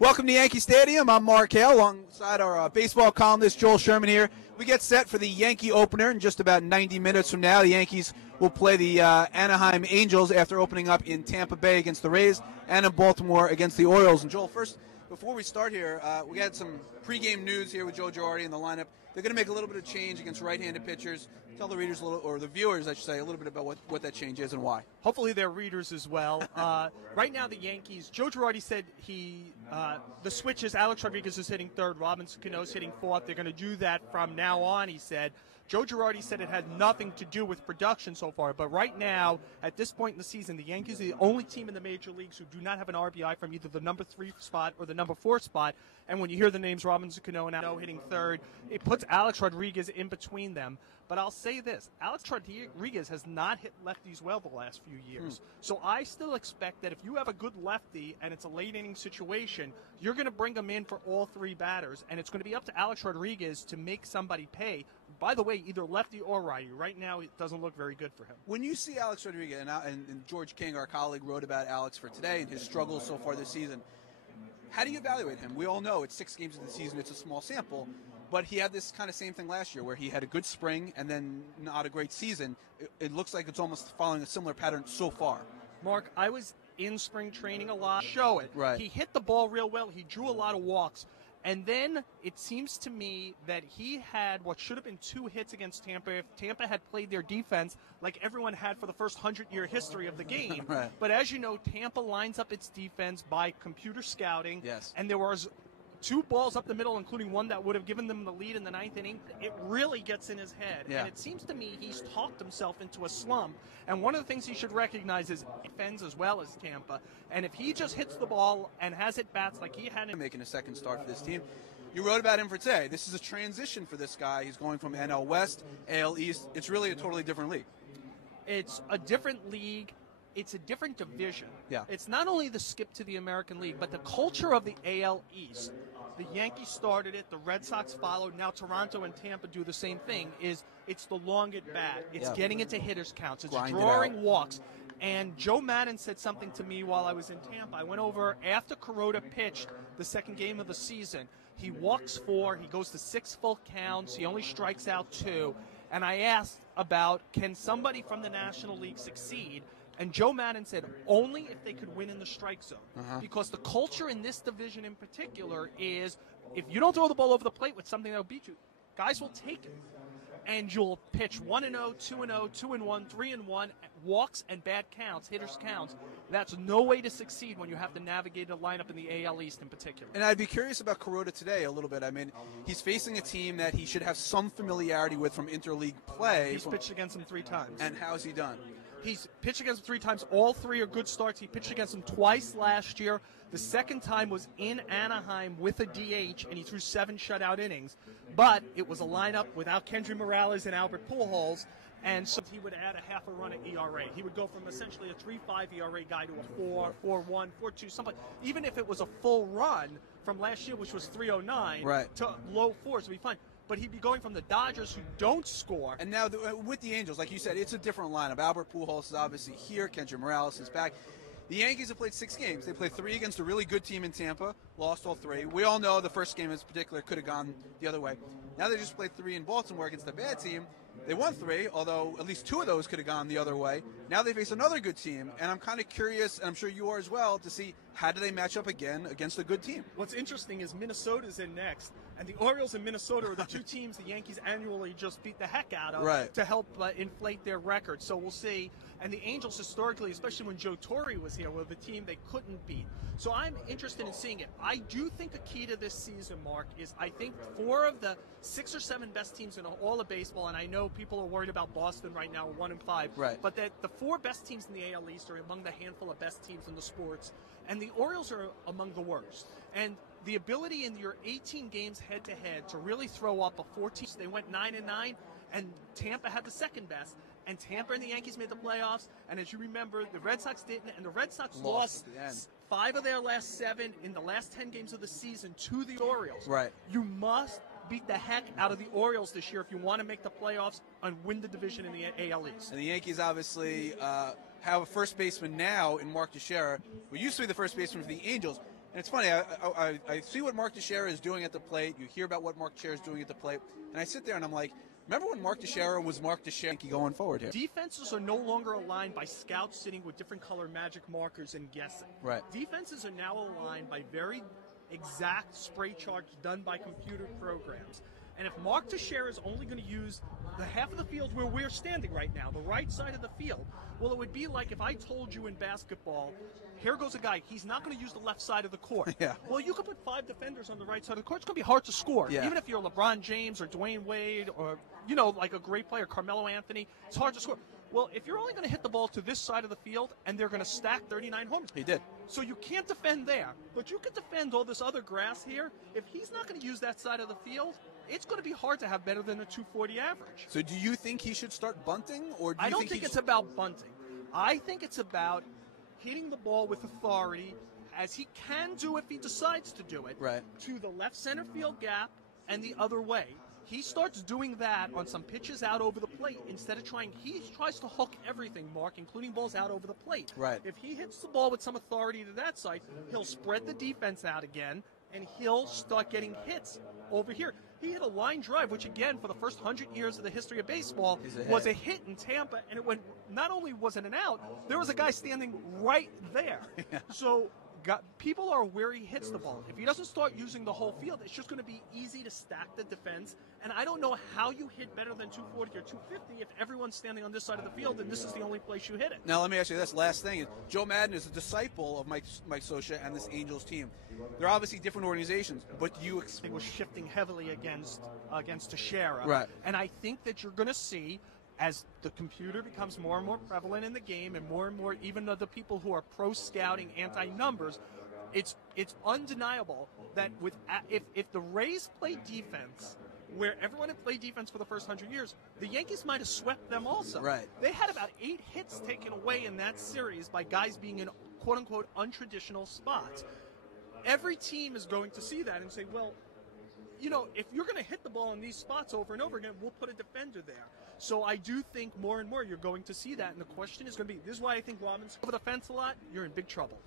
Welcome to Yankee Stadium. I'm Mark Hale alongside our baseball columnist Joel Sherman here. We get set for the Yankee opener in just about 90 minutes from now. The Yankees will play the Anaheim Angels after opening up in Tampa Bay against the Rays and in Baltimore against the Orioles. And Joel, first, before we start here, we had some pregame news here with Joe Girardi in the lineup. They're going to make a little bit of change against right-handed pitchers. Tell the readers, or the viewers, I should say, a little bit about what that change is and why. Hopefully they're readers as well. Right now the Yankees, Joe Girardi said the switch is Alex Rodriguez is hitting third, Robinson Cano's hitting fourth. They're going to do that from now on, he said. Joe Girardi said it had nothing to do with production so far, but right now, at this point in the season, the Yankees are the only team in the major leagues who do not have an RBI from either the number 3 spot or the number 4 spot. And when you hear the names Robinson Cano and Cano hitting third, it puts Alex Rodriguez in between them. But I'll say this, Alex Rodriguez has not hit lefties well the last few years. So I still expect that if you have a good lefty and it's a late inning situation, you're going to bring him in for all 3 batters, and it's going to be up to Alex Rodriguez to make somebody pay. By the way, either lefty or righty. Right now, it doesn't look very good for him. When you see Alex Rodriguez, and George King, our colleague, wrote about Alex for today and his struggles so far this season, how do you evaluate him? We all know it's 6 games of the season, it's a small sample, but he had this kind of same thing last year where he had a good spring and then not a great season. It looks like it's almost following a similar pattern so far. Mark, I was in spring training a lot. Show it. Right. He hit the ball real well. He drew a lot of walks. And then it seems to me that he had what should have been 2 hits against Tampa if Tampa had played their defense like everyone had for the first 100-year history of the game. Right. But as you know, Tampa lines up its defense by computer scouting. Yes. And there was 2 balls up the middle, including one that would have given them the lead in the 9th inning. It really gets in his head. Yeah. And it seems to me he's talked himself into a slump. And one of the things he should recognize is defense as well as Tampa. And if he just hits the ball and has it bats like he had making a second start for this team. You wrote about him for today. This is a transition for this guy. He's going from NL West, AL East. It's really a totally different league. It's a different league. It's a different division. Yeah. It's not only the skip to the American League, but the culture of the AL East. The Yankees started it. The Red Sox followed. Now Toronto and Tampa do the same thing. It's the long at bat. It's getting into hitters counts. It's drawing walks. And Joe Madden said something to me while I was in Tampa. I went over after Kuroda pitched the second game of the season. He walks 4. He goes to 6 full counts. He only strikes out 2. And I asked about, can somebody from the National League succeed? And Joe Madden said only if they could win in the strike zone. Because the culture in this division in particular is if you don't throw the ball over the plate with something that will beat you, guys will take it. And you'll pitch 1-0, 2-0, 2-1, 3-1, walks and bad counts, hitters counts. That's no way to succeed when you have to navigate a lineup in the AL East in particular. And I'd be curious about Kuroda today a little bit. I mean, he's facing a team that he should have some familiarity with from interleague play. He's pitched against them 3 times. And how's he done? He's pitched against him 3 times. All 3 are good starts. He pitched against him twice last year. The second time was in Anaheim with a DH, and he threw 7 shutout innings. But it was a lineup without Kendry Morales and Albert Pujols, and so he would add a half a run at ERA. He would go from essentially a 3.5 ERA guy to a 4, 4.1, 4.2, something. Even if it was a full run from last year, which was 3.09, to low 4s, would be fine. But he'd be going from the Dodgers, who don't score. And now with the Angels, like you said, it's a different lineup. Albert Pujols is obviously here. Kendry Morales is back. The Yankees have played 6 games. They played 3 against a really good team in Tampa, lost all 3. We all know the first game in particular could have gone the other way. Now they just played 3 in Baltimore against a bad team. They won 3, although at least 2 of those could have gone the other way. Now they face another good team, and I'm kind of curious, and I'm sure you are as well, to see how do they match up again against a good team. What's interesting is Minnesota's in next, and the Orioles and Minnesota are the 2 teams the Yankees annually just beat the heck out of to help inflate their record. So we'll see. And the Angels historically, especially when Joe Torre was here, were the team they couldn't beat. So I'm interested in seeing it. I do think a key to this season, Mark, is I think 4 of the 6 or 7 best teams in all of baseball, and I know people are worried about Boston right now, 1-5, but that the 4 best teams in the AL East are among the handful of best teams in the sports, and the Orioles are among the worst. And the ability in your 18 games head-to-head to really throw up a 14, they went 9-9, and Tampa had the second best. And Tampa and the Yankees made the playoffs. And as you remember, the Red Sox didn't. And the Red Sox lost 5 of their last 7 in the last 10 games of the season to the Orioles. You must beat the heck out of the Orioles this year if you want to make the playoffs and win the division in the AL East. And the Yankees obviously have a first baseman now in Mark Teixeira, who used to be the first baseman for the Angels. And it's funny, I see what Mark Teixeira is doing at the plate. You hear about what Mark Teixeira is doing at the plate. And I sit there and I'm like, remember when Mark Teixeira was Mark Teixeira going forward here? Defenses are no longer aligned by scouts sitting with different color magic markers and guessing. Right. Defenses are now aligned by very exact spray charts done by computer programs. And if Mark Teixeira is only going to use the half of the field where we're standing right now, the right side of the field, well, it would be like if I told you in basketball, here goes a guy, he's not going to use the left side of the court. Yeah. Well, you could put 5 defenders on the right side of the court. It's going to be hard to score. Yeah. Even if you're LeBron James or Dwayne Wade or, like a great player, Carmelo Anthony, it's hard to score. Well, if you're only going to hit the ball to this side of the field and they're going to stack 39 homers. He did. So you can't defend there. But you can defend all this other grass here. If he's not going to use that side of the field, it's going to be hard to have better than a 240 average. So do you think he should start bunting? Or do you I don't think it's about bunting. I think it's about hitting the ball with authority, as he can do if he decides to do it, right, to the left center field gap and the other way. He starts doing that on some pitches out over the plate instead of he tries to hook everything, Mark, including balls out over the plate. Right. If he hits the ball with some authority to that side, he'll spread the defense out again, and he'll start getting hits over here. He hit a line drive, which again, for the first 100 years of the history of baseball, was a hit in Tampa, and it went. Not only was it an out, there was a guy standing right there. Yeah. So people are where he hits the ball. If he doesn't start using the whole field, it's just going to be easy to stack the defense. And I don't know how you hit better than 240 or 250 if everyone's standing on this side of the field and this is the only place you hit it. Now, let me ask you this last thing. Joe Madden is a disciple of Mike Scioscia and this Angels team. They're obviously different organizations, but you He was shifting heavily against Teixeira. Right. And I think that you're going to see, as the computer becomes more and more prevalent in the game, and more, even though the people who are pro-scouting, anti-numbers, it's undeniable that if the Rays play defense, where everyone had played defense for the first 100 years, the Yankees might have swept them also. Right. They had about 8 hits taken away in that series by guys being in quote-unquote untraditional spots. Every team is going to see that and say, well, if you're going to hit the ball in these spots over and over again, we'll put a defender there. So I do think more and more you're going to see that, and the question is going to be, this is why I think Robin's over the fence a lot, you're in big trouble.